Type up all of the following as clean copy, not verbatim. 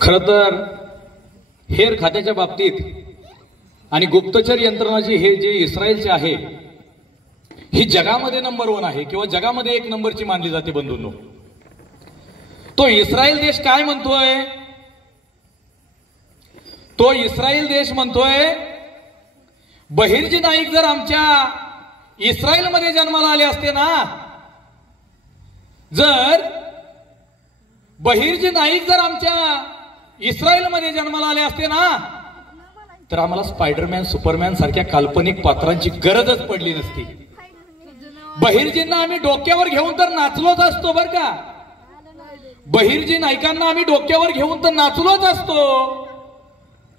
खरं तर हेर खात्याच्या बाबतीत आणि गुप्तचर यंत्रणाची हे जे इस्रायलचे आहे ही जगामध्ये नंबर 1 आहे किंवा जगामध्ये 1 नंबरची मानली जाते बंधूंनो. तो इस्रायल देश काय म्हणतोय? तो इस्रायल देश म्हणतोय बहिर्जी नाईक जर आमच्या इस्रायलमध्ये जन्माला आले असते ना, जर बहिर्जी नाईक जर आमच्या इस्रायलमध्ये जन्माला आले असते ना, तर आम्हाला स्पायडरमॅन सुपरमॅन सारख्या काल्पनिक पात्रांची गरजच पडली नसती. बहिर्जींना आम्ही डोक्यावर घेऊन तर नाचलोच असतो बर का. बहिर्जी नायकांना आम्ही डोक्यावर घेऊन तर नाचलोच असतो.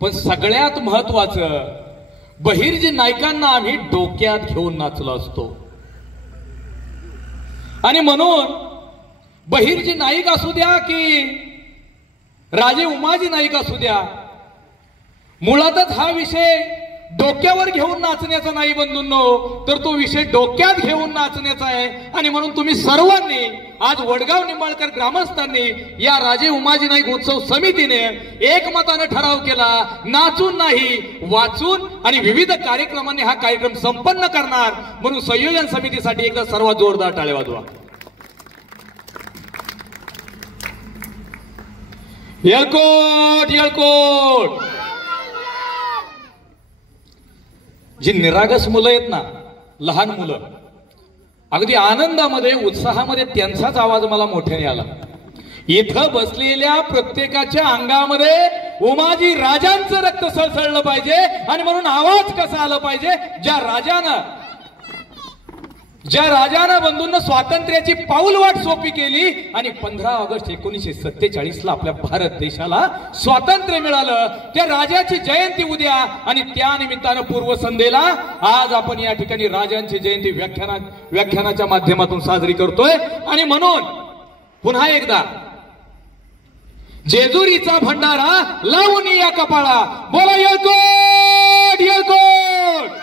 पण सगळ्यात महत्वाचं बहिर्जी नायकांना आम्ही डोक्यात घेऊन नाचलो असतो. आणि म्हणून बहिर्जी नाईक असू द्या की राजे उमाजी नाईक असू द्या, मुळातच हा विषय डोक्यावर घेऊन नाचण्याचा नाही बंधूंनो, तर तो विषय डोक्यात घेऊन नाचण्याचा आहे. आणि म्हणून तुम्ही सर्वांनी आज वडगाव निंबाळकर ग्रामस्थांनी या राजे उमाजी नाईक उत्सव समितीने एकमताने ठराव केला, नाचून नाही वाचून आणि विविध कार्यक्रमांनी हा कार्यक्रम संपन्न करणार. म्हणून संयोजन समितीसाठी एकदा सर्वात जोरदार टाळ्या वाजवा. येळकोट येळकोट. जी निरागस मुलं आहेत ना, लहान मुलं, अगदी आनंदामध्ये उत्साहामध्ये त्यांचाच आवाज मला मोठ्याने आला. इथं बसलेल्या प्रत्येकाच्या अंगामध्ये उमाजी राजांचं रक्त सळसळलं पाहिजे. आणि म्हणून आवाज कसा आला पाहिजे? ज्या राजानं बंधूंना स्वातंत्र्याची पाऊलवाट सोपी केली आणि 15 ऑगस्ट 1947 ला आपल्या भारत देशाला स्वातंत्र्य मिळालं, त्या राजाची जयंती उद्या. आणि त्या निमित्तानं पूर्वसंध्येला आज आपण या ठिकाणी राजांची जयंती व्याख्यानाच्या माध्यमातून साजरी करतोय. आणि म्हणून पुन्हा एकदा जेजुरीचा भंडारा लावून या कपाळा, बोला येळकोट येळकोट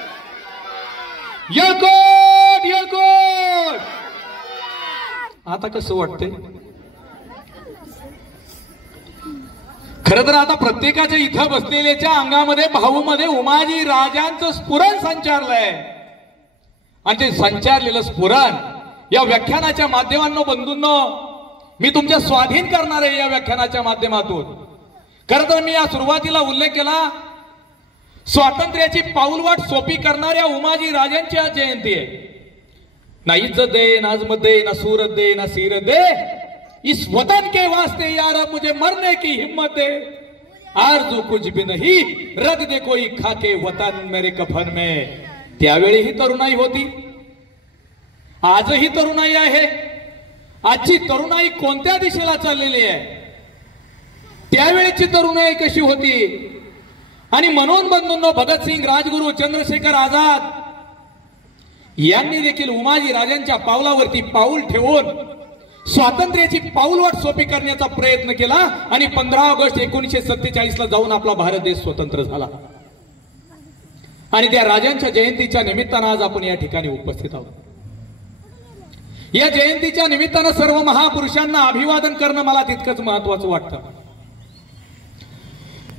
येळकोट येळकोट. आता कसं वाटतंय? खरं तर आता प्रत्येकाच्या इथं बसलेल्याच्या अंगामध्ये भाऊमध्ये उमाजी राजांचं स्फुरण संचारलंय. आणि ते संचारलेलं स्फुरण या व्याख्यानाच्या माध्यमांनो बंधूंनो मी तुमच्या स्वाधीन करणार आहे. या व्याख्यानाच्या माध्यमातून खरं तर मी या सुरुवातीला उल्लेख केला, स्वातंत्र्याची पाऊलवाट सोपी करणाऱ्या उमाजी राजांची आज जयंती आहे. ना इज्जत दे, ना अजमत दे, ना सूरत दे, ना सीरत दे, इस वतन के वास्ते यार मुझे मरने की हिम्मत दे, आरज़ू कुछ भी नहीं रख दे कोई खाके वतन मेरे कफन में. त्यावेळी ही तरुणाई होती, आजही तरुणाई आहे. आजची तरुणाई कोणत्या दिशेला चाललेली आहे? त्यावेळीची तरुणाई कशी होती? आणि म्हणून बंधूंनो भगतसिंग, राजगुरू, चंद्रशेखर आझाद यांनी देखील उमाजी राजांच्या पावलावरती पाऊल ठेवून स्वातंत्र्याची पाऊलवाट सोपी करण्याचा प्रयत्न केला. आणि 15 ऑगस्ट 1947 ला जाऊन आपला भारत देश स्वतंत्र झाला. आणि त्या राजांच्या जयंतीच्या निमित्तानं आज आपण या ठिकाणी उपस्थित आहोत. या जयंतीच्या निमित्तानं सर्व महापुरुषांना अभिवादन करणं मला तितकंच महत्वाचं वाटतं.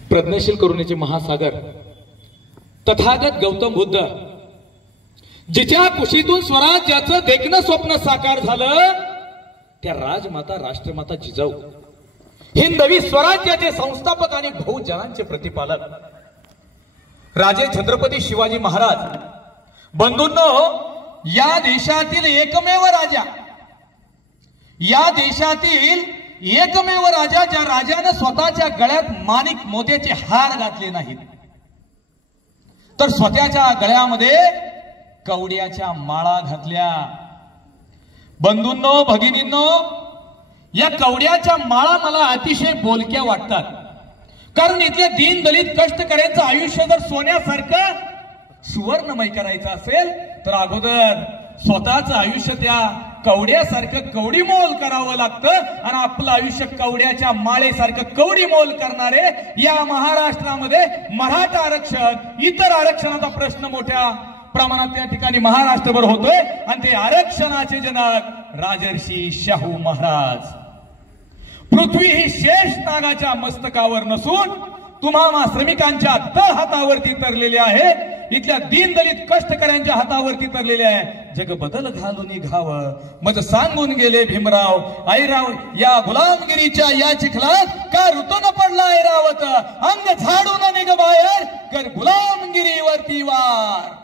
प्रज्ञाशील करुणेचे महासागर तथागत गौतम बुद्ध, जिच्या कुशीतून स्वराज्याचं देखणं स्वप्न साकार झालं, त्या राजमाता राष्ट्रमाता जिजाऊ, हिंदवी स्वराज्याचे संस्थापक आणि बहुजनांचे प्रतिपालक राजे छत्रपती शिवाजी महाराज. बंधूंनो, या देशातील एकमेव राजा, या देशातील एकमेव राजा ज्या राजाने स्वतःच्या गळ्यात माणिक मोत्याचे हार घातले नाहीत, तर स्वतःच्या गळ्यामध्ये कवड्याच्या माळा घातल्या. बंधूंनो, भगिनींनो, या कवड्याच्या माळा मला अतिशय बोलक्या वाटतात. कारण इथले दीन दलित कष्टकऱ्यांचं आयुष्य जर सोन्यासारखं सुवर्णमय करायचं असेल तर अगोदर स्वतःचं आयुष्य त्या कवड्यासारखं कवडीमोल करावं लागतं. आणि आपलं आयुष्य कवड्याच्या माळेसारखं कवडीमोल करणारे या महाराष्ट्रामध्ये मराठा आरक्षण, इतर आरक्षणाचा प्रश्न मोठ्या प्रमाणात त्या ठिकाणी महाराष्ट्रभर होतोय. आणि ते आरक्षणाचे जनक राजर्षी शाहू महाराज. पृथ्वी ही शेष नागाच्या मस्तकावर नसून तुम्हा श्रमिकांच्या तळ हातावरती तरलेली आहे, इथल्या दीनदलित कष्टकऱ्यांच्या हातावरती तरलेले आहे. जग बदल घालून घावं मज सांगून गेले भीमराव. ऐराव या गुलामगिरीच्या या चिखलात का ऋतून पडला ऐरावत, अंग झाडून निघ बाहेर कर गुलामगिरीवरती वार,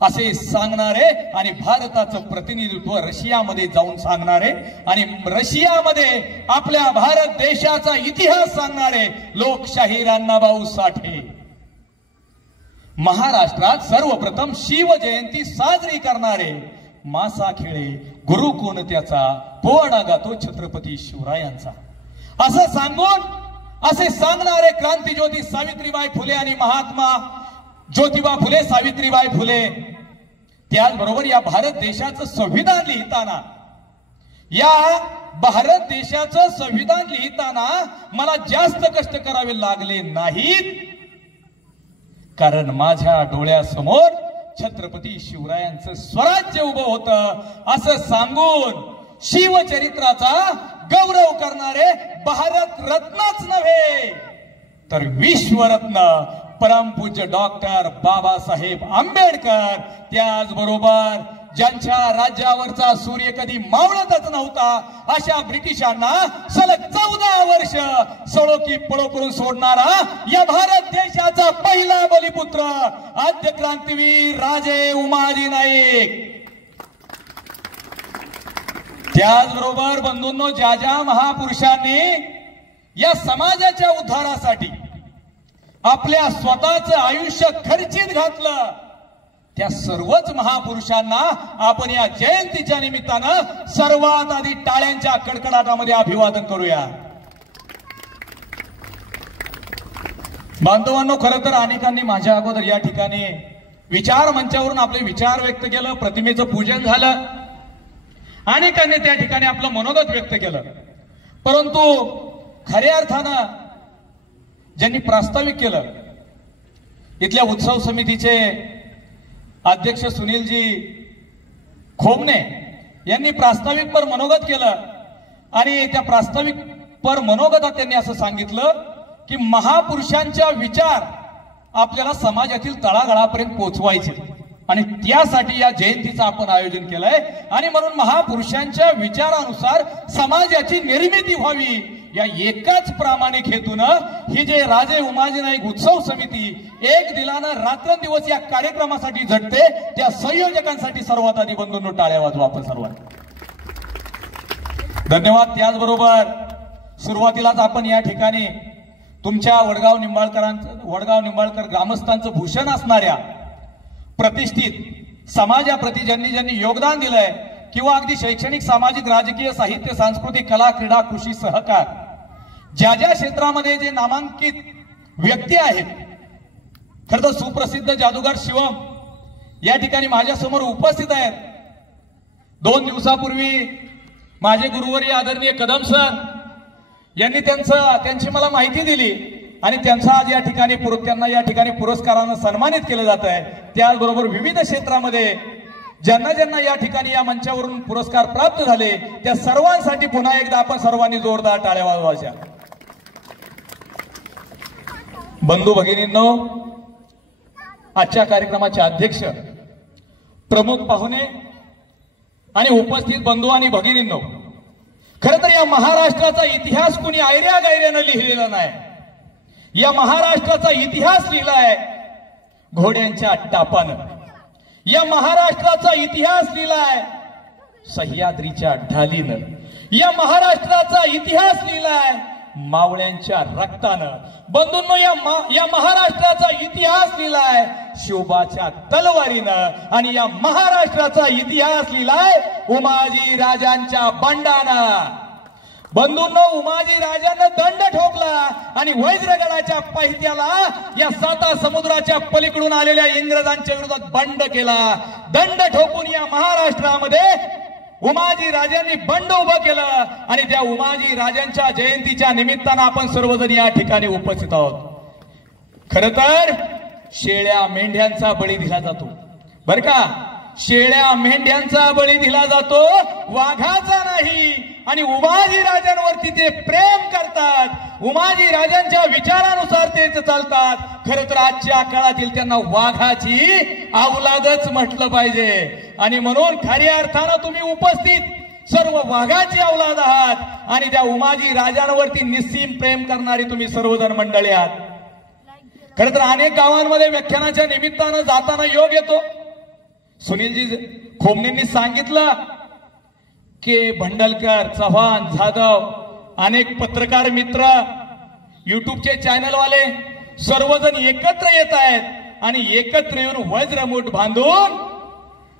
असे सांगणारे आणि भारताचं प्रतिनिधित्व रशियामध्ये जाऊन सांगणारे आणि रशियामध्ये आपल्या भारत देशाचा इतिहास सांगणारे लोकशाहीर अण्णाभाऊ साठे. महाराष्ट्रात सर्वप्रथम शिव जयंती साजरी करणारे, मासा खेळे गुरु कोणत्याचा, पोवाडा गातो छत्रपती शिवरायांचा, असं सांगून असे सांगणारे क्रांतिज्योती सावित्रीबाई फुले आणि महात्मा ज्योतिबा फुले सावित्रीबाई फुले. त्याचबरोबर या भारत देशाचं संविधान लिहिताना, या भारत देशाचं संविधान लिहिताना मला जास्त कष्ट करावे लागले नाहीत, कारण माझ्या डोळ्यासमोर छत्रपती शिवरायांचं स्वराज्य उभं होतं, असं सांगून शिवचरित्राचा गौरव करणारे भारत रत्नच नव्हे तर विश्वरत्न परमपूज्य डॉक्टर बाबासाहेब आंबेडकर, त्याचबरोबर ज्यांच्या राज्यावरचा सूर्य कधी मावळतच नव्हता अशा ब्रिटिशांना सलग 14 वर्ष सळो की पळो करून सोडणारा या भारत देशाचा पहिला बलिपुत्र आद्य क्रांतीवीर राजे उमाजी नाईक. त्याचबरोबर बंधूंनो, ज्या ज्या महापुरुषांनी या समाजाच्या उद्धारासाठी आपल्या स्वतःचं आयुष्य खर्चीत घातलं, त्या सर्वच महापुरुषांना आपण या जयंतीच्या निमित्तानं सर्वात आधी टाळ्यांच्या कडकडाटामध्ये अभिवादन करूया. बांधवांनो, खरं तर अनेकांनी माझ्या अगोदर या ठिकाणी विचार मंचावरून आपले विचार व्यक्त केलं, प्रतिमेचं पूजन झालं, अनेकांनी त्या ठिकाणी आपलं मनोगत व्यक्त केलं. परंतु खऱ्या अर्थानं ज्यांनी प्रास्ताविक केलं, इथल्या उत्सव समितीचे अध्यक्ष सुनीलजी खोमने यांनी प्रास्ताविक पर मनोगत केलं आणि त्या प्रास्ताविक पर मनोगतात त्यांनी असं सांगितलं की महापुरुषांच्या विचार आपल्याला समाजातील तळागाळापर्यंत पोहोचवायचे आणि त्यासाठी या जयंतीचं आपण आयोजन केलंय आणि म्हणून महापुरुषांच्या विचारानुसार समाजाची निर्मिती व्हावी या एकाच प्रामाणिक हेतून ही जे राजे उमाजी नाईक उत्सव समिती एक दिलानं रात्रंदिवस या कार्यक्रमासाठी झटते, त्या संयोजकांसाठी सर्वात आधी बंधूंनो टाळ्या वाजवा आपण सर्वांनी. धन्यवाद. त्याचबरोबर सुरुवातीलाच आपण या ठिकाणी तुमच्या वडगाव निंबाळकर ग्रामस्थांचं भूषण असणाऱ्या प्रतिष्ठित समाजाप्रती ज्यांनी ज्यांनी योगदान दिलंय किंवा अगदी शैक्षणिक सामाजिक राजकीय साहित्य सांस्कृतिक कला क्रीडा कृषी सहकार ज्या ज्या क्षेत्रामध्ये जे नामांकित व्यक्ती आहेत, खरं तर सुप्रसिद्ध जादूगार शिवम या ठिकाणी माझ्यासमोर उपस्थित आहेत. 2 दिवसापूर्वी माझे गुरुवर्य आदरणीय कदम सर यांनी त्यांची मला माहिती दिली आणि त्यांचा आज या ठिकाणी त्यांना या ठिकाणी पुरस्कारानं सन्मानित केलं जात आहे. त्याचबरोबर विविध क्षेत्रामध्ये ज्यांना ज्यांना या ठिकाणी या मंचावरून पुरस्कार प्राप्त झाले त्या सर्वांसाठी पुन्हा एकदा आपण सर्वांनी जोरदार टाळ्या वाजवायच्या. बंधू भगिनींनो, आजच्या कार्यक्रमाचे अध्यक्ष, प्रमुख पाहुणे आणि उपस्थित बंधू आणि भगिनींनो, खरं तर या महाराष्ट्राचा इतिहास कुणी आयऱ्या गायऱ्यानं लिहिलेला नाही. या महाराष्ट्राचा इतिहास लिहिलाय घोड्यांच्या टापानं. या महाराष्ट्राचा इतिहास लिहिलाय सह्याद्रीच्या ढालीनं. या महाराष्ट्राचा इतिहास लिहिलाय मावळ्यांच्या रक्तानं. बंधूंनो, या महाराष्ट्राचा इतिहास लिहिलाय शिवबाच्या तलवारीनं आणि या महाराष्ट्राचा इतिहास लिहिलाय उमाजी राजांच्या बंडानं. बंधूंनो, उमाजी राजांना दंड ठोकला आणि वैद्यगडाच्या पायथ्याला या 7 समुद्राच्या पलीकडून आलेल्या इंग्रजांच्या विरोधात बंड केला. दंड ठोकून या महाराष्ट्रामध्ये उमाजी राजांनी बंड उभं केलं आणि त्या उमाजी राजांच्या जयंतीच्या निमित्तानं आपण सर्वजण या ठिकाणी उपस्थित आहोत. खरं तर शेळ्या मेंढ्यांचा बळी दिला जातो बरं का. शेळ्या मेंढ्यांचा बळी दिला जातो, वाघाचा नाही. आणि उमाजी राजांवरती ते प्रेम करतात, उमाजी राजांच्या विचारानुसार ते चालतात. खरं तर आजच्या काळातील त्यांना वाघाची अवलादच म्हटलं पाहिजे. आणि म्हणून खऱ्या अर्थानं तुम्ही उपस्थित सर्व वाघाची अवलाद आहात आणि त्या उमाजी राजांवरती निस्सीम प्रेम करणारी तुम्ही सर्वजण मंडळी आहात. खरं तर अनेक गावांमध्ये व्याख्यानाच्या निमित्तानं जाताना योग येतो. सुनीलजी खोमणेंनी सांगितलं की भंडलकर, चव्हाण, जाधव, अनेक पत्रकार मित्र, युट्यूबचे चॅनलवाले सर्वजण एकत्र येत आहेत आणि एकत्र येऊन वज्रमुठ बांधून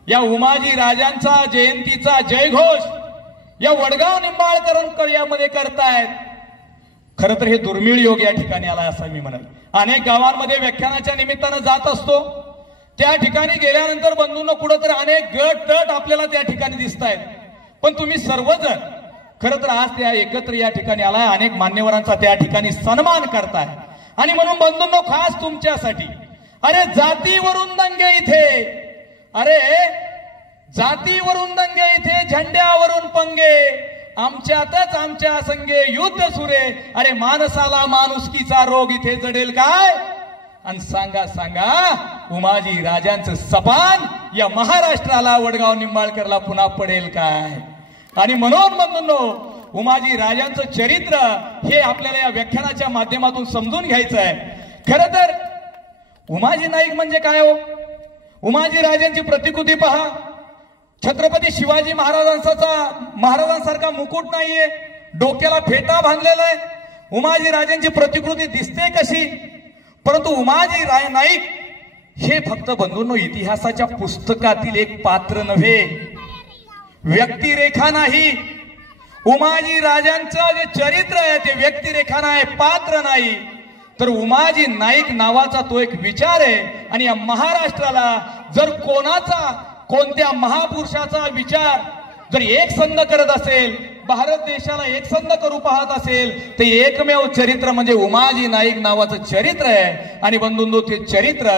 या उमाजी राजांचा जयंतीचा जयघोष या वडगाव निंबाळकर यामध्ये करतायत. खरं तर हे दुर्मिळ योग या ठिकाणी आला असं मी म्हणाल. अनेक गावांमध्ये व्याख्यानाच्या निमित्तानं जात असतो, त्या ठिकाणी गेल्यानंतर बंधूंनो कुठंतरी अनेक गट तट आपल्याला त्या ठिकाणी दिसत आहेत. पण तुम्ही सर्वजण खरं तर आज त्या एकत्र या ठिकाणी आलाय, अनेक मान्यवरांचा त्या ठिकाणी सन्मान करताय. आणि म्हणून बंधूंनो खास तुमच्यासाठी, अरे जातीवरून दंगे इथे, अरे जातीवरून दंगे इथे, झेंड्यावरून पंगे, आमच्यातच आमच्या संगे युद्ध सुरे. अरे माणसाला माणुसकीचा रोग इथे जडेल काय? आणि सांगा सांगा उमाजी राजांचं सपान या महाराष्ट्राला, वडगाव निंबाळकरला पुन्हा पडेल काय? आणि म्हणून बंधूंनो उमाजी राजांचं चरित्र हे आपल्याला या व्याख्यानाच्या माध्यमातून समजून घ्यायचं आहे. खरं तर उमाजी नाईक म्हणजे काय हो? उमाजी राजांची प्रतिकृती पहा. छत्रपती शिवाजी महाराजांसारखा मुकुट नाहीये, डोक्याला फेटा बांधलेला आहे. उमाजी राजांची प्रतिकृती दिसते कशी? परंतु उमाजी नाईक हे फक्त बंधूंनो इतिहासाच्या पुस्तकातील एक पात्र नव्हे, व्यक्तिरेखा नाही. उमाजी राजांचं जे चरित्र आहे ते व्यक्तिरेखा नाही, पात्र नाही, तर उमाजी नाईक नावाचा तो एक विचार आहे. आणि या महाराष्ट्राला जर कोणत्या महापुरुषाचा विचार जर एकसंध करत असेल, भारत देशाला एकसंध करू पाहत असेल, ते एकमेव चरित्र म्हणजे उमाजी नाईक नावाचं चरित्र आहे. आणि बंधूंनो ते चरित्र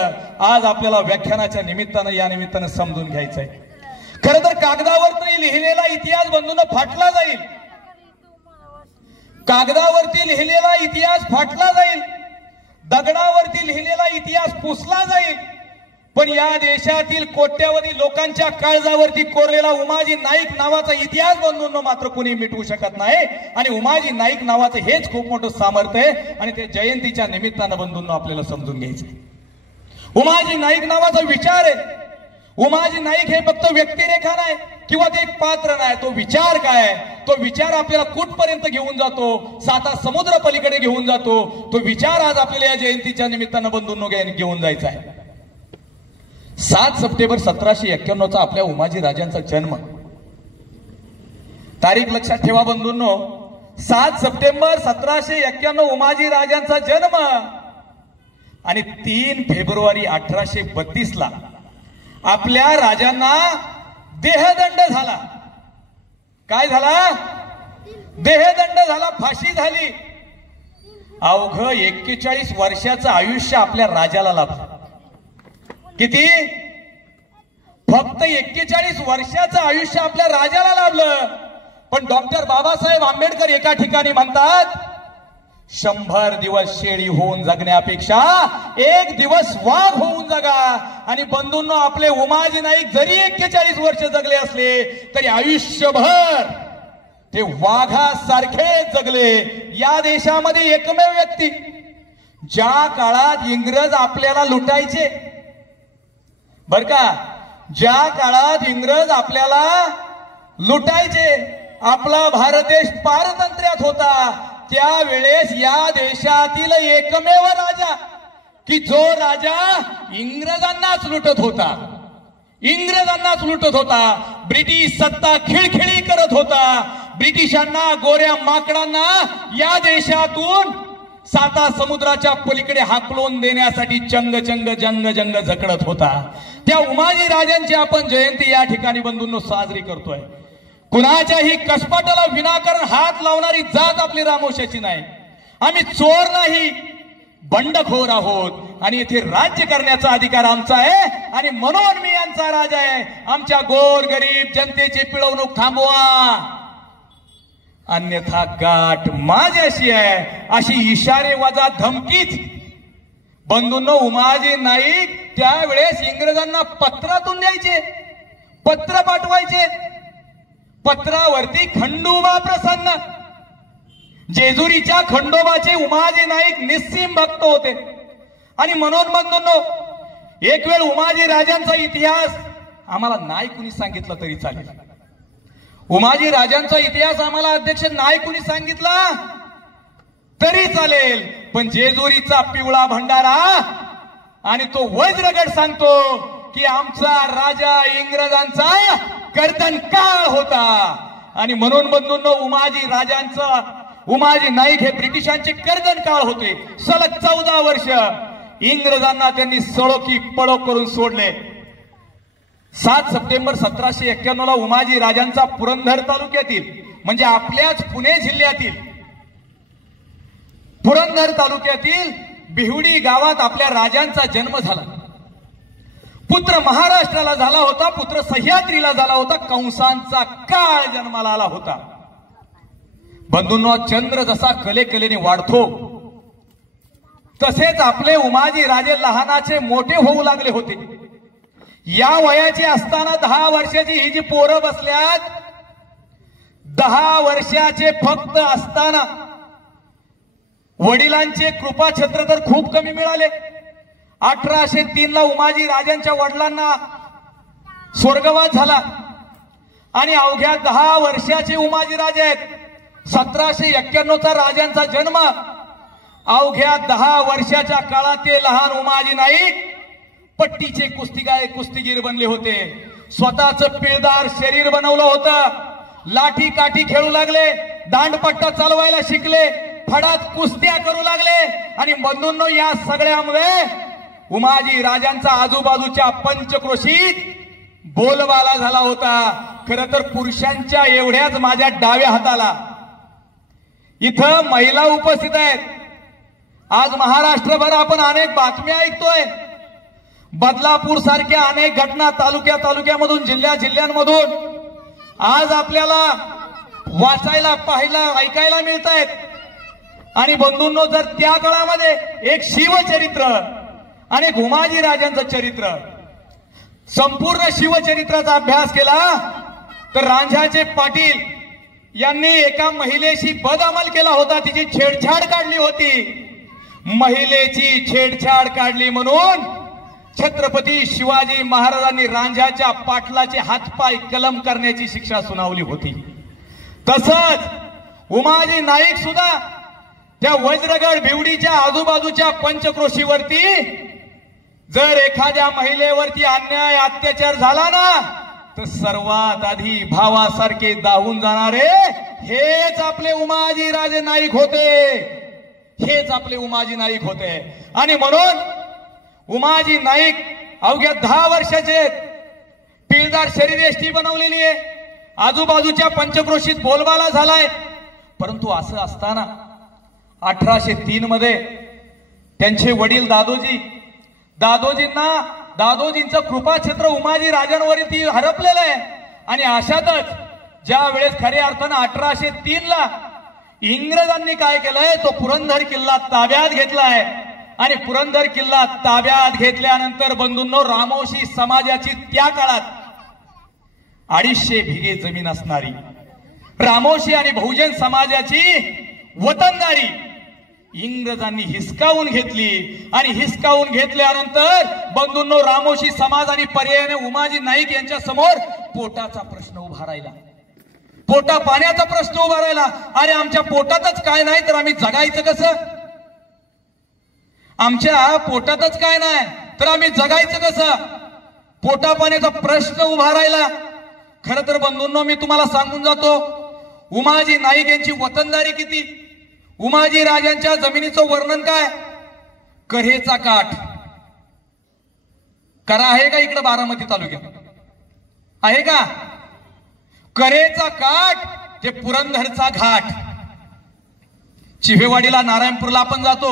आज आपल्याला व्याख्यानाच्या निमित्तानं या निमित्तानं समजून घ्यायचंय. खरं तर कागदावरती लिहिलेला इतिहास बंधूंनो फाटला जाईल, कागदावरती लिहिलेला इतिहास फाटला जाईल, दगडावरती लिहिलेला इतिहास पुसला जाईल. पण या देशातील कोट्यावधी लोकांच्या काळजावरती कोरलेला उमाजी नाईक नावाचा इतिहास बंधूंनो मात्र कुणी मिटवू शकत नाही. आणि उमाजी नाईक नावाचं हेच खूप मोठं सामर्थ्य आहे. आणि ते जयंतीच्या निमित्तानं बंधूंनो आपल्याला समजून घ्यायचं. उमाजी नाईक नावाचा विचार आहे. उमाजी नाईक हे फक्त व्यक्तिरेखा नाही किंवा ते एक पात्र नाही, तो विचार काय? तो विचार आपल्याला कुठपर्यंत घेऊन जातो? 7 समुद्र पलीकडे घेऊन जातो. तो विचार आज आपल्याला या जयंतीच्या निमित्तानं बंधूंनो घेऊन जायचा आहे. 7 सप्टेंबर 1791 आपल्या उमाजी राजांचा जन्म. तारीख लक्षात ठेवा बंधूंनो, 7 सप्टेंबर 1791 उमाजी राजांचा जन्म. आणि 3 फेब्रुवारी 1832 ला आपल्या राजांना देहदंड झाला. काय झाला? देहदंड झाला, फाशी झाली. अवघ 41 वर्षाचं आयुष्य आपल्या राजाला लाभलं. किती? फक्त 41 वर्षाचं आयुष्य आपल्या राजाला लाभलं. पण डॉक्टर बाबासाहेब आंबेडकर एका ठिकाणी म्हणतात, 100 दिवस शेळी होऊन जगण्यापेक्षा 1 दिवस वाघ होऊन जगा. आणि बंधूंनो आपले उमाजी नाईक जरी 41 वर्ष जगले असले तरी आयुष्यभर ते वाघासारखे जगले. या देशामध्ये एकमेव व्यक्ती, ज्या काळात इंग्रज आपल्याला लुटायचे, बर का, ज्या काळात इंग्रज आपल्याला लुटायचे, आपला भारत देश पारतंत्र्यात होता, त्यावेळेस या देशातील एकमेव राजा की जो राजा इंग्रजांनाच लुटत होता, इंग्रजांनाच लुटत होता. ब्रिटिश सत्ता खिळखिळी करत होता. ब्रिटिशांना, गोऱ्या माकडांना या देशातून 7 समुद्राच्या पलीकडे हाकलून देण्यासाठी चंग चंग जंग जंग झकडत होता. त्या उमाजी राजांची आपण जयंती या ठिकाणी बंधूंनो साजरी करतोय. कुणाच्याही कष्टाला विनाकारण हात लावणारी जात आपली रामोशाची नाही. आम्ही चोर नाही, बंडखोर आहोत आणि इथे राज्य करण्याचा अधिकार आमचा आहे आणि म्हणून मी यांचा राजा आहे. आमच्या गोर गरीब जनतेची पिळवणूक थांबवा, अन्यथा गाठ माझ्याशी आहे, अशी इशारे वजा धमकीच. बंधूंनो, उमाजी नाईक त्यावेळेस इंग्रजांना पत्रातून द्यायचे, पत्र पाठवायचे. पत्रावरती खंडोबा प्रसन्न, जेजुरीच्या खंडोबाचे उमाजी नाईक निस्सीम भक्त होते. आणि म्हणून बंधूंनो, एक वेळ उमाजी राजांचा इतिहास आम्हाला नाही कुणी सांगितलं तरी चालेल. उमाजी राजांचा इतिहास आम्हाला अध्यक्ष नाही कुणी सांगितला तरी चालेल, पण जेजुरीचा पिवळा भंडारा आणि तो वज्रगड सांगतो की आमचा राजा इंग्रजांचा कर्तन काळ होता. आणि म्हणून बंधूंनो, उमाजी नाईक हे ब्रिटिशांचे कर्तन काळ होते. सलग 14 वर्ष इंग्रजांना त्यांनी सळो की पळो करून सोडले. 7 सप्टेंबर 1791 ला उमाजी राजांचा पुरंदर तालुक्यातील म्हणजे आपल्याच पुणे जिल्ह्यातील पुरंदर तालुक्यातील बिहुडी गावात आपल्या राजांचा जन्म झाला. पुत्र महाराष्ट्राला झाला होता, पुत्र सह्याद्रीला झाला होता, कंसांचा काळ जन्माला आला होता. बंधूंनो, चंद्र जसा कलेकलेने वाढतो तसेच आपले उमाजी राजे लहानाचे मोठे होऊ लागले होते. या वयाची असताना 10 वर्षाची ही जी पोरं बसल्यात, 10 वर्षाचे फक्त असताना वडिलांचे कृपाछत्र तर खूप कमी मिळाले. 1803 ला उमाजी राजांच्या वडिलांना स्वर्गवास झाला आणि अवघ्या 10 वर्षाचे उमाजी राजे आहेत. 1791 चा राजांचा जन्म. अवघ्या 10 वर्षाच्या काळात ते लहान उमाजी नाईक पट्टीचे कुस्तीगीर बनले होते. स्वतःच पिळदार शरीर बनवलं होतं. लाठी काठी खेळू लागले, दांडपट्टा चालवायला शिकले, फडात कुस्त्या करू लागले. आणि बंधूंनो, या सगळ्यामुळे उमाजी राजांचा आजूबाजूच्या पंचक्रोशीत बोलबाला झाला होता. खरं तर पुरुषांच्या एवढ्याच माझ्या डाव्या हाताला इथं महिला उपस्थित आहेत. आज महाराष्ट्रभर आपण अनेक बातम्या ऐकतोय. बदलापूर सारख्या अनेक घटना तालुक्यामधून जिल्ह्यांमधून आज आपल्याला वाचायला, पाहायला, ऐकायला मिळत आहेत. आणि बंधूंनो, जर त्या काळामध्ये एक शिवचरित्र आणि एक उमाजी राजांचं चरित्र, संपूर्ण शिवचरित्राचा अभ्यास केला तर रांझाचे पाटील यांनी एका महिलेशी बदअमल केला होता, तिची छेडछाड काढली होती. महिलेची छेडछाड काढली म्हणून छत्रपती शिवाजी महाराजांनी रांझाच्या पाटलाचे हातपाय कलम करण्याची शिक्षा सुनावली होती. तसंच उमाजी नाईक सुद्धा त्या वज्रगड बिवडीच्या आजूबाजूच्या पंचक्रोशीवरती जर एखाद्या महिलेवरती अन्याय अत्याचार झाला ना तर सर्वात आधी भावासारखे दाहून जाणारे हेच आपले उमाजी राजे नाईक होते. हेच आपले उमाजी नाईक होते. आणि म्हणून उमाजी नाईक अवघ्या 10 वर्षाचे, पिळदार शरीरयष्टी बनवलेली आहे, आजूबाजूच्या पंचक्रोशीत बोलबाला झालाय. परंतु असं असताना 1803 मध्ये त्यांचे वडील दादोजींचं कृपाछत्र उमाजी राजांवरती हरपलेलं आहे. आणि अशातच ज्या वेळेस खऱ्या अर्थानं 1803 ला इंग्रजांनी काय केलंय, तो पुरंदर किल्ला ताब्यात घेतलाय. आणि पुरंदर किल्ला ताब्यात घेतल्यानंतर बंधूंनो, रामोशी समाजाची त्या काळात 250 बिघे जमीन असणारी रामोशी आणि बहुजन समाजाची वतनदारी इंग्रजांनी हिसकावून घेतली. आणि हिसकावून घेतल्यानंतर बंधूंनो, रामोशी समाज आणि पर्यायाने उमाजी नाईक यांच्या समोर पोटाचा प्रश्न उभा राहिला. पोटा पाण्याचा प्रश्न उभा राहिला. अरे, आमच्या पोटातच काय नाही तर आम्ही जगायचं कसं? आमच्या पोटातच काय नाही तर आम्ही जगायचं कसं? पोटा पाण्याचा प्रश्न उभा राहिला. खरं तर बंधूंनो, मी तुम्हाला सांगून जातो, उमाजी नाईक यांची वतनदारी किती, उमाजी राजांच्या जमिनीचं वर्णन काय. कऱ्हेचा काठ, करा आहे का इकडे बारामती तालुक्यात? आहे का? कऱ्हेचा काठ ते पुरंदरचा घाट. चिहेवाडीला, नारायणपूरला आपण जातो.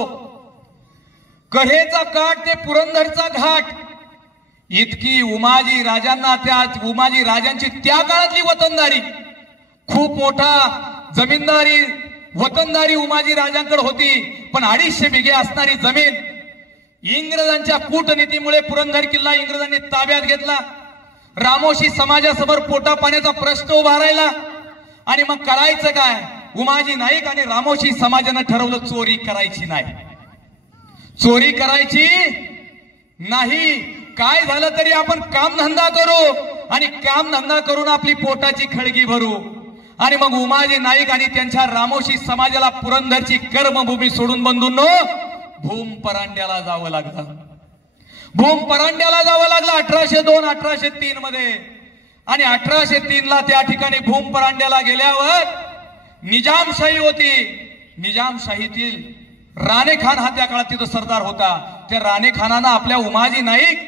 कढेचा काठ ते पुरंदरचा घाट इतकी उमाजी राजांना, त्या उमाजी राजांची त्या काळातली वतनदारी, खूप मोठा जमीनदारी वतनदारी उमाजी राजांकडे होती. पण 250 बिघे असणारी जमीन इंग्रजांच्या कूटनीतीमुळे पुरंदर किल्ला इंग्रजांनी ताब्यात घेतला. रामोशी समाजासमोर पोटा पाण्याचा प्रश्न उभा राहिला. आणि मग करायचं काय? उमाजी नाईक आणि रामोशी समाजानं ठरवलं चोरी करायची नाही, चोरी करायची नाही. काय झालं तरी आपण कामधंदा करू आणि कामधंदा करून आपली पोटाची खळगी भरू. आणि मग उमाजी नाईक आणि त्यांच्या रामोशी समाजाला पुरंदरची कर्मभूमी सोडून बंधूंनो भूम परांड्याला जावं लागलं. भूम परांड्याला जावं लागलं 1802-1803 मध्ये. आणि 1803 ला त्या ठिकाणी भूम परांड्याला गेल्यावर निजामशाही होती. निजामशाहीतील राणे खान हा त्या काळात तिथं सरदार होता. त्या राणे खानानं आपल्या उमाजी नाईक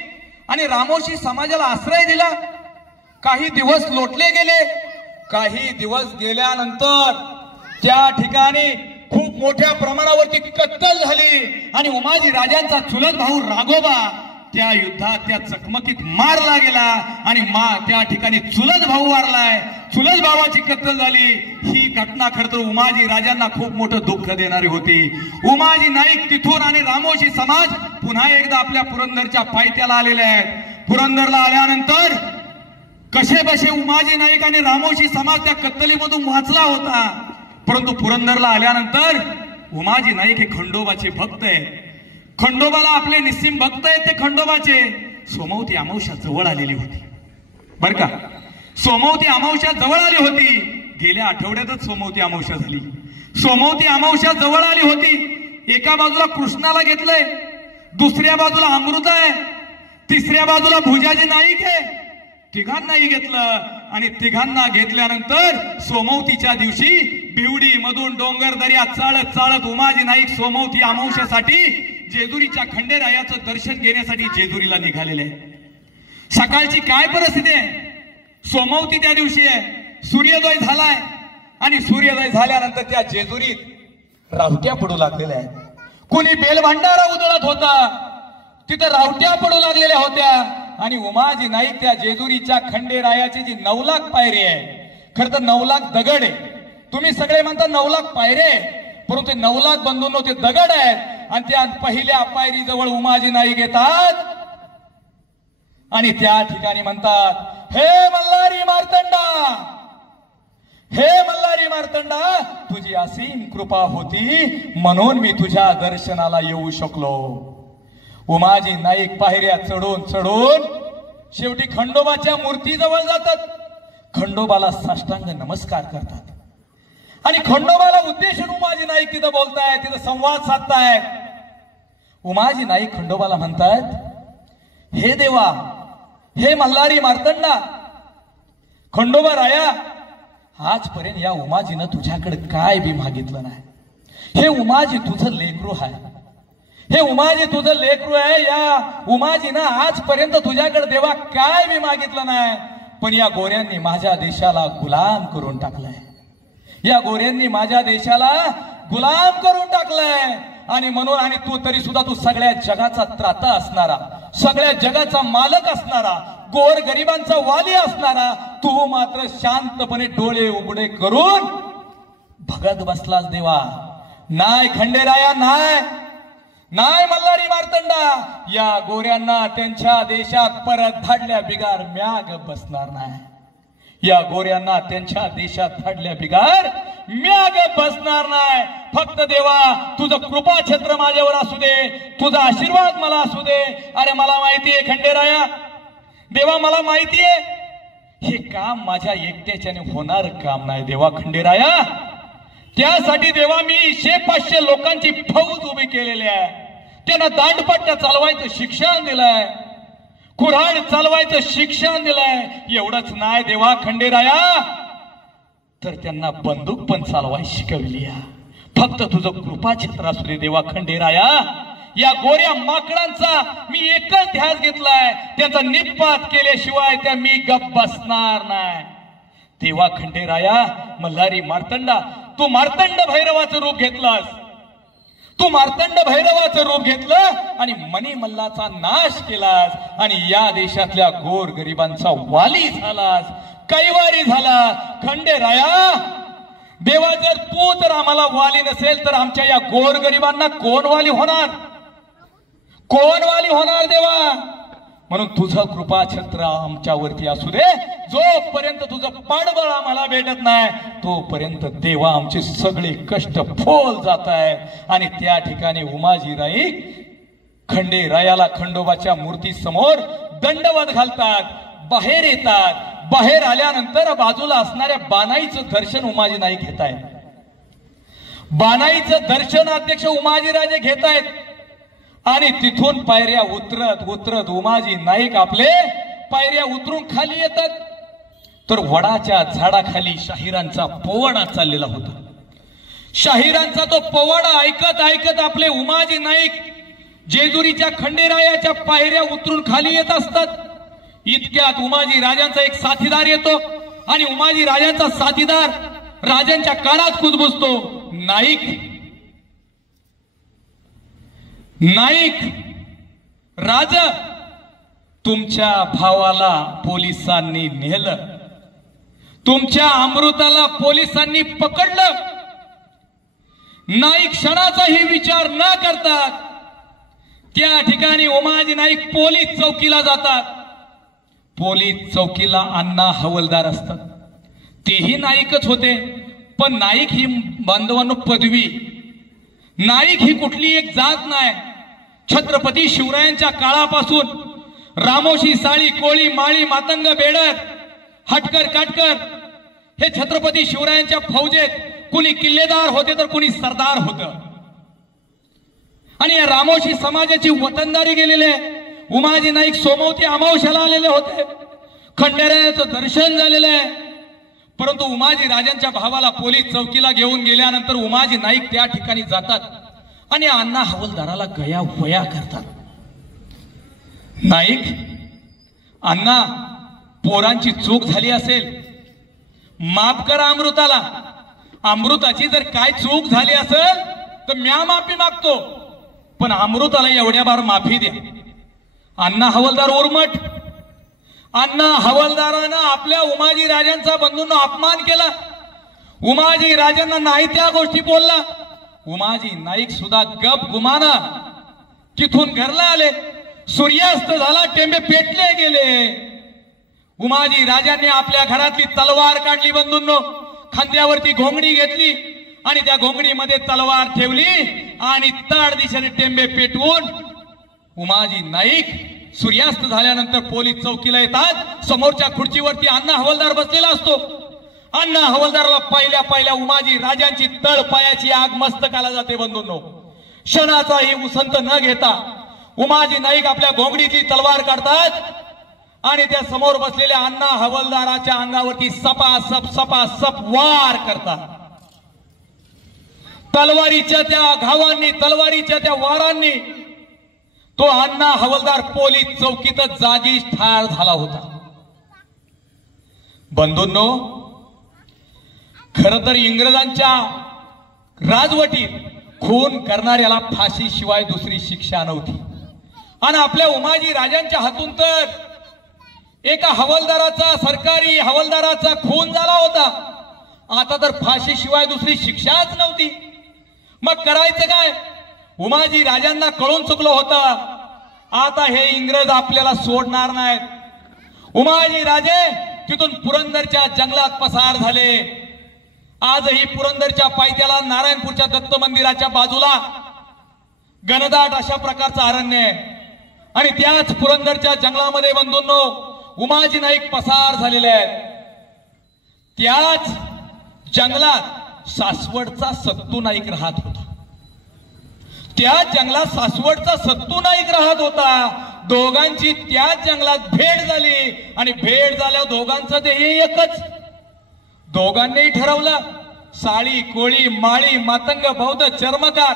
आणि रामोशी समाजाला आश्रय दिला. काही दिवस लोटले गेले. काही दिवस गेल्यानंतर त्या ठिकाणी खूप मोठ्या प्रमाणावरती कत्तल झाली. आणि उमाजी राजांचा चुलत भाऊ राघोबा त्या युद्धात, त्या चकमकीत मारला गेला. आणि त्या ठिकाणी चुलत भाऊ वारलाय, चुलत भावाची कत्तल झाली. ही घटना खरं तर उमाजी राजांना खूप मोठं दुःख देणारी होती. उमाजी नाईक तिथून आणि रामोशी समाज पुन्हा एकदा आपल्या पुरंदरच्या पायथ्याला आलेले आहेत. पुरंदरला आल्यानंतर कसे बसे उमाजी नाईक आणि रामोशी समाज त्या कत्तलीमधून वाचला होता. परंतु पुरंदरला आल्यानंतर उमाजी नाईक हे खंडोबाचे भक्त आहेत. खंडोबाला आपले निस्सीम भक्त आहेत ते खंडोबाचे. सोमवती अमावस्या जवळ आलेली होती बर का. सोमवती अमावस्या जवळ आली होती. गेल्या आठवड्यातच सोमवती अमावस्या झाली. सोमवती अमावस्या जवळ आली होती. एका बाजूला कृष्णाला घेतलंय, दुसऱ्या बाजूला अमृत आहे, तिसऱ्या बाजूला भुजाजी नाईक आहे. तिघांनाही घेतलं. आणि तिघांना घेतल्यानंतर सोमवतीच्या दिवशी बिवडी मधून डोंगर दर्या चालत चालत उमाजी नाईक सोमवती अमावस्यासाठी जेजुरीच्या खंडेरायाचं दर्शन घेण्यासाठी जेजुरीला निघालेले आहे. सकाळची काय परिस्थिती आहे? सोमवती त्या दिवशी आहे, सूर्योदय झालाय. आणि सूर्योदय झाल्यानंतर त्या जेजुरीत रावट्या पडू लागलेल्या आहेत. कुणी बेलभांडारा उधळत होता, तिथे रावट्या पडू लागलेल्या होत्या. आणि उमाजी नाईक त्या जेजुरीच्या खंडेरायाची जी 9 लाख पायरी आहे, खरं तर 9 लाख दगड आहे. तुम्ही सगळे म्हणता 9 लाख पायरे, परंतु 9 लाख बंधूंनो ते दगड आहेत. आणि त्या पहिल्या पायरी जवळ उमाजी नाईक येतात आणि त्या ठिकाणी म्हणतात, हे मल्हारी मार्तंडा, हे मल्हारी मार्तंडा, तुझी असीम कृपा होती म्हणून मी तुझ्या दर्शनाला येऊ शकलो. उमाजी नाईक पायऱ्या चढून चढून शेवटी खंडोबाच्या मूर्तीजवळ जातात. खंडोबाला साष्टांग नमस्कार करतात. आणि खंडोबाला उद्देशून उमाजी नाईक तिथं बोलतायत, तिथं संवाद साधतायत. उमाजी नाईक खंडोबाला म्हणतायत, हे देवा, हे मल्हारी मार्तंडा, खंडोबा राया, आजपर्यंत या उमाजीनं तुझ्याकडे काय बी मागितलं नाही. हे उमाजी तुझं लेकरू आहे, हे उमाजी तुझं लेकरू आहे. या उमाजीनं आजपर्यंत तुझ्याकडे देवा काय बी मागितलं नाही. पण या गोऱ्यांनी माझ्या देशाला गुलाम करून टाकलाय. या गोऱ्यांनी माझ्या देशाला गुलाम करून टाकलाय. आणि म्हणून, आणि तू तरी सुद्धा तू सगळ्या जगाचा त्राता असणारा, सगळ्या जगाचा मालक असणारा, गोर गरिबांचा वाली असणारा, तू मात्र शांतपणे डोळे उघडे करून भगत बसलास देवा. नाही खंडेराया, नाही, नाही मल्हारी मार्तंडा, या गोऱ्यांना त्यांच्या देशात परत धाडल्या बिगार म्याग बसणार नाही. या गोऱ्यांना त्यांच्या देशात धाडल्या बिगार म्याग बसणार नाही. फक्त देवा तुझं कृपा छत्र माझ्यावर असू दे, तुझा आशीर्वाद मला असू दे. अरे मला माहितीये खंडेराया, देवा मला माहितीये हे काम माझ्या एकट्याच्याने होणार काम नाही देवा खंडेराया. त्यासाठी देवा मी 100-500 लोकांची फौज उभी केलेली आहे. त्यांना दांडपट्ट्या चालवायचं शिक्षण दिलंय, कुऱ्हाड चालवायचं शिक्षण दिलंय. एवढंच नाही देवा खंडेराया, तर त्यांना बंदूक पण चालवाय शिकवली आहे. फक्त तुझं कृपा छत्र असू दे देवा खंडेराया. या गोऱ्या माकडांचा मी एकच ध्यास घेतलाय, त्याचा निपात केल्याशिवाय त्या मी गप बसणार नाही. देवा खंडेराया, मल्हारी मार्तंडा, तू मार्तंड भैरवाचं रूप घेतलास, तू मार्तंड भैरवाचं रूप घेतलं आणि मणिमल्लाचा नाश केलास आणि या देशातल्या गोर गरिबांचा वाली झालास, कैवारी झाला. खंडेराया देवा, जर तू तर आम्हाला वाली नसेल तर आमच्या या गोर गरिबांना कोण वाली होणार? कोण वाली होणार देवा? म्हणून तुझं कृपाछत्र आमच्यावरती असू दे. जोपर्यंत तुझं पाठबळ आम्हाला भेटत नाही तोपर्यंत देवा आमचे सगळे कष्ट फोल जात आहे. आणि त्या ठिकाणी उमाजी नाईक खंडेरायाला खंडोबाच्या मूर्ती समोर दंडवत घालतात, बाहेर येतात. बाहेर आल्यानंतर बाजूला असणाऱ्या बानाईचं दर्शन उमाजी नाईक घेत आहेत. बानाईचं दर्शन अध्यक्ष उमाजीराजे घेत आहेत आणि तिथून पायऱ्या उतरत उतरत उमाजी नाईक आपले पायऱ्या उतरून खाली येतात. तर वडाच्या झाडाखाली शाहिरांचा पोवाडा चाललेला होता. शाहिरांचा तो पोवाडा ऐकत ऐकत आपले उमाजी नाईक जेजुरीच्या खंडेरायाच्या पायऱ्या उतरून खाली येत असतात. इतक्यात उमाजी राजांचा एक साथीदार येतो आणि उमाजी राजांचा साथीदार राजांच्या कानात कुजबुजतो, नाईक नाईक राज, तुमच्या भावाला पोलिसांनी नेलं, तुमच्या अमृताला पोलिसांनी पकडलं. नाईक क्षणाचाही विचार न करता त्या ठिकाणी उमाजी नाईक पोलीस चौकीला जातात. पोलीस चौकीला अण्णा हवलदार असतात. तेही नाईकच होते, पण नाईक ही बांधवांनो पदवी, नाईक ही कुठली एक जात नाही. छत्रपती शिवरायांच्या काळापासून रामोशी, साळी, कोळी, माळी, मातंग, बेडर, हटकर, काटकर हे छत्रपती शिवरायांच्या फौजेत कुणी किल्लेदार होते तर कुणी सरदार होतं. आणि या रामोशी समाजाची वतनदारी गेलेले उमाजी नाईक सोमवती अमावश्याला आलेले होते. खंडेरायाचं दर्शन झालेलं आहे. परंतु उमाजी राजांच्या भावाला पोलीस चौकीला घेऊन गेल्यानंतर उमाजी नाईक त्या ठिकाणी जातात आणि अण्णा हवलदाराला गया वया करतात. नाईक, अण्णा, पोरांची चूक झाली असेल, माफ करा अमृताला. अमृताची जर काय चूक झाली असेल तर म्या माफी मागतो, पण अमृताला एवढ्या बार माफी द्या. अण्णा हवलदार उर्मट. अण्णा हवलदारानं आपल्या उमाजी राजांचा बंधूंना अपमान केला. उमाजी राजांना नाही त्या गोष्टी बोलला. उमाजी नाईक सुद्धा गप गुमाना तिथून घरला आले. सूर्यास्त झाला, टेंबे पेटले गेले. उमाजी राजांनी आपल्या घरातली तलवार काढली बंधूंनो, खांद्यावरती घोंगडी घेतली आणि त्या घोंगडीमध्ये तलवार ठेवली आणि ताड दिशेने टेंबे पेटवून उमाजी नाईक सूर्यास्त झाल्यानंतर पोलीस चौकीला येतात. समोरच्या खुर्चीवरती अण्णा हवलदार बसलेला असतो. अण्णा हवलदाराला पहिल्या पहिल्या उमाजी राजांची तळ पायाची आग मस्तकाला जाते बंधूंनो. क्षणाचाही उसंत न घेता उमाजी नाईक आपल्या घोंगडीची तलवार काढतात आणि त्या समोर बसलेल्या अण्णा हवलदाराच्या अंगावरती सपासप सपासप वार करतात. तलवारीच्या त्या घावांनी, तलवारीच्या त्या वारांनी तो अण्णा हवलदार पोलीस चौकीतच जागीच ठार झाला होता. बंधूंनो, खर तर इंग्रजांच्या राजवटीत खून करणाऱ्याला फाशीशिवाय दुसरी शिक्षा नव्हती. आणि आपल्या उमाजी राजांच्या हातून तर एका हवलदाराचा, सरकारी हवलदाराचा खून झाला होता. आता तर फाशीशिवाय दुसरी शिक्षाच नव्हती. मग करायचं काय? उमाजी राजांना कळून चुकलं होतं, आता हे इंग्रज आपल्याला सोडणार नाहीत. उमाजी राजे तिथून पुरंदरच्या जंगलात पसार झाले. आजही पुरंदरच्या पायथ्याला नारायणपूरच्या दत्त मंदिराच्या बाजूला घनदाट अशा प्रकारचं अरण्य आहे आणि त्याच पुरंदरच्या जंगलामध्ये बंधूंनो उमाजी नाईक पसार झालेले आहेत. त्याच जंगलात सासवडचा सत्तू नाईक राहत होता. त्या जंगलात सासवडचा सत्तू नाईक राहत होता. दोघांची त्याच जंगलात भेट झाली आणि भेट झाल्यावर दोघांचं ध्येय एकच. दोघांनीही ठरवलं, साळी, कोळी, माळी, मातंग, बौद्ध, चर्मकार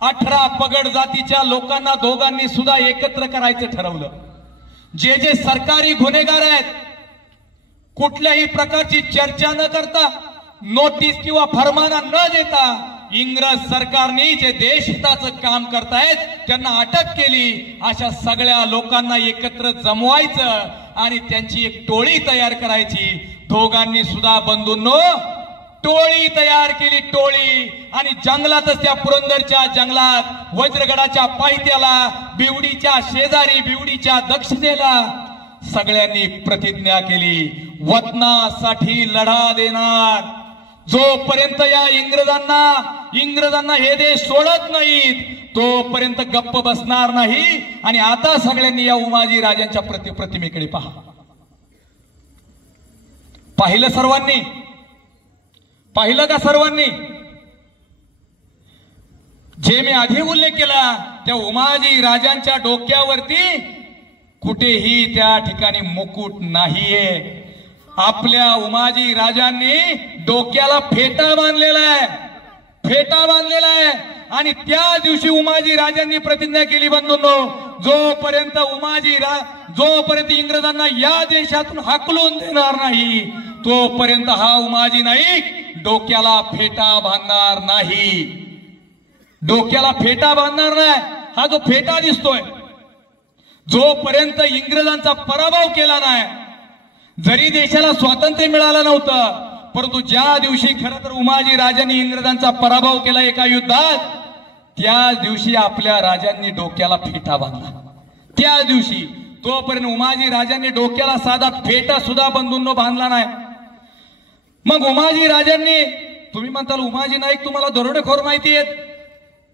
18 पगड जातीच्या लोकांना दोघांनी सुद्धा एकत्र करायचं ठरवलं. जे जे सरकारी गुन्हेगार आहेत कुठल्याही प्रकारची चर्चा न करता, नोटीस किंवा फरमाना न देता इंग्रज सरकारने जे देशहिताचं काम करतायत त्यांना अटक केली, अशा सगळ्या लोकांना एकत्र जमवायचं आणि त्यांची एक टोळी तयार करायची. दोघांनी सुद्धा बंधूंनो टोळी तयार केली, टोळी. आणि जंगलातच, त्या पुरंदरच्या जंगलात, वज्रगडाच्या पायथ्याला, बिवडीच्या शेजारी, बिवडीच्या दक्षिणेला सगळ्यांनी प्रतिज्ञा केली, वतनासाठी लढा देणार. जोपर्यंत या इंग्रजांना हे देश सोडत नाहीत तोपर्यंत गप्प बसणार नाही. आणि आता सगळ्यांनी या उमाजी राजांच्या प्रतिमेकडे पहा. पाहिलं सर्वांनी? पाहिलं का सर्वांनी? जे मी आधी उल्लेख केला त्या उमाजी राजांच्या डोक्यावरती कुठेही त्या ठिकाणी मुकुट नाहीये. आपल्या उमाजी राजांनी डोक्याला फेटा बांधलेला आहे, फेटा बांधलेला आहे. आणि त्या दिवशी उमाजी राजांनी प्रतिज्ञा केली, बंधूंनो, जोपर्यंत इंग्रजांना या देशातून हाकलून देणार नाही तोपर्यंत हा उमाजी नाईक डोक्याला फेटा बांधणार नाही. डोक्याला फेटा बांधणार नाही. हा जो फेटा दिसतोय, जोपर्यंत इंग्रजांचा पराभव केला नाही, जरी देशाला स्वातंत्र्य मिळालं नव्हतं, परंतु ज्या दिवशी खरं तर उमाजी राजांनी इंग्रजांचा पराभव केला एका युद्धात, त्या दिवशी आपल्या राजांनी डोक्याला फेटा बांधला. त्या दिवशी तोपर्यंत उमाजी राजांनी डोक्याला साधा फेटा सुद्धा बंधूंनो बांधला नाही. मग उमाजी राजांनी, तुम्ही म्हणताल उमाजी नाईक तुम्हाला दरोडेखोर माहिती आहेत,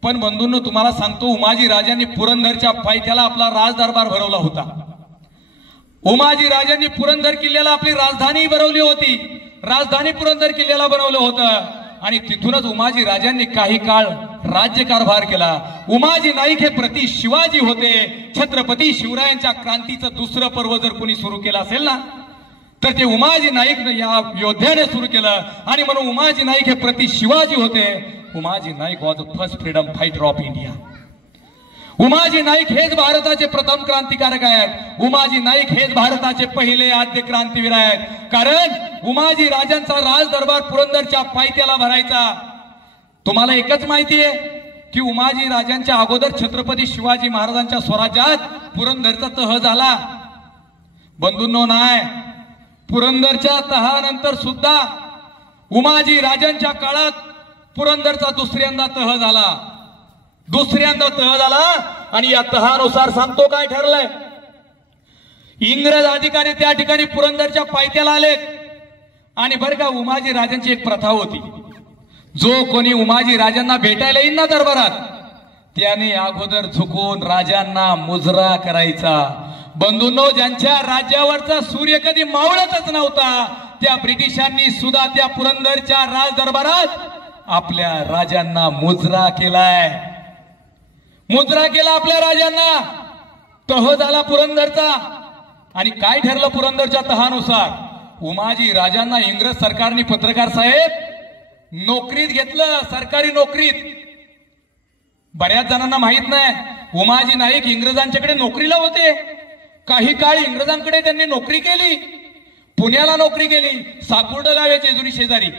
पण बंधूंनो तुम्हाला सांगतो, उमाजी राजांनी पुरंदरच्या पायथ्याला आपला राजदरबार भरवला होता. उमाजी राजांनी पुरंदर किल्ल्याला आपली राजधानी बनवली होती. राजधानी पुरंदर किल्ल्याला बनवलं होतं आणि तिथूनच उमाजी राजांनी काही काळ राज्यकारभार केला. उमाजी नाईक हे प्रति शिवाजी होते. छत्रपती शिवरायांच्या क्रांतीचं दुसरं पर्व जर कोणी सुरू केलं असेल ना, तर ते उमाजी नाईक या योद्ध्याने सुरू केलं. आणि म्हणून उमाजी नाईक हे प्रति शिवाजी होते. Umaji Naik was the first freedom fighter of India. Umaji Naik हेच भारताचे प्रथम क्रांतिकारक आहेत. उमाजी नाईक हेच भारताचे पहिले आद्य क्रांतीवीर आहेत. कारण उमाजी राजांचा राजदरबार पुरंदरच्या पायथ्याला भरायचा. तुम्हाला एकच माहिती आहे की उमाजी राजांच्या अगोदर छत्रपती शिवाजी महाराजांच्या स्वराज्यात पुरंदरचा तह झाला. बंधूंनो, नाही, पुरंदरच्या तहानंतर सुद्धा उमाजी राजांच्या काळात पुरंदरचा दुसऱ्यांदा तह झाला. दुसऱ्यांदा तह झाला. आणि या तहानुसार सांगतो काय ठरलंय, इंग्रज अधिकारी त्या ठिकाणी पुरंदरच्या पायथ्याला आले. आणि बरं का, उमाजी राजांची एक प्रथा होती, जो कोणी उमाजी राजांना भेटायला येईल ना दरबारात, त्याने अगोदर झुकून राजांना मुजरा करायचा. बंधूंनो, ज्यांच्या राज्यावरचा सूर्य कधी मावळतच नव्हता, त्या ब्रिटिशांनी सुद्धा त्या पुरंदरच्या राजदरबारात आपल्या राजांना मुजरा केलाय. मुजरा केला आपल्या राजांना. तह झाला पुरंदरचा. आणि काय ठरलं पुरंदरच्या तहानुसार, उमाजी राजांना इंग्रज सरकारने, पत्रकार साहेब, नोकरीत घेतलं, सरकारी नोकरीत. बऱ्याच जणांना माहित नाही, उमाजी नाईक इंग्रजांच्याकडे नोकरीला होते. काही काळ इंग्रजांकडे त्यांनी नोकरी केली. पुण्याला नोकरी केली. साकुर्डे गाव आहे जेजुरी शेजारी.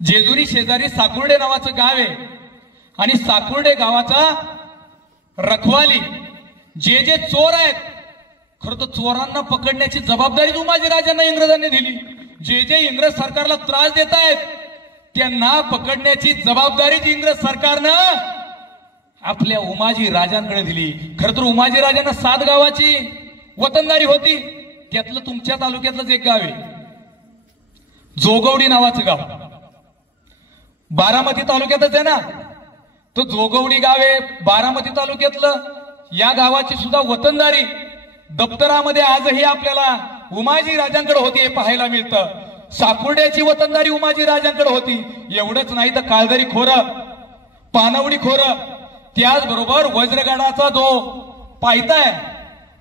जेजुरी शेजारी साकुर्डे नावाचं गाव आहे. आणि साकुर्डे गावाचा रखवाली जे चोर आहेत, खरं तर चोरांना पकडण्याची जबाबदारी उमाजी राजांना इंग्रजांनी दिली. जे इंग्रज सरकारला त्रास देत आहेत त्यांना पकडण्याची जबाबदारी इंग्रज सरकारनं आपल्या उमाजी राजांकडे दिली. खरं तर उमाजी राजांना 7 गावाची वतनदारी होती. त्यातलं तुमच्या तालुक्यातलंच एक गाव आहे, जोगवडी नावाचं गाव. बारामती तालुक्यातच आहे ना, तो जोगवडी गाव आहे बारामती तालुक्यातलं. या गावाची सुद्धा वतनदारी दप्तरामध्ये आजही आपल्याला उमाजी राजांकडे होती हे पाहायला मिळतं. साकुर्ड्याची वतनदारी उमाजी राजांकडे होती. एवढंच नाही तर काळदरी खोरं, पानवडी खोरं, त्याचबरोबर वज्रगडाचा जो पायथा आहे,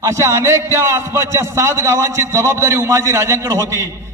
अशा अनेक त्या आसपासच्या 7 गावांची जबाबदारी उमाजी राजांकडे होती.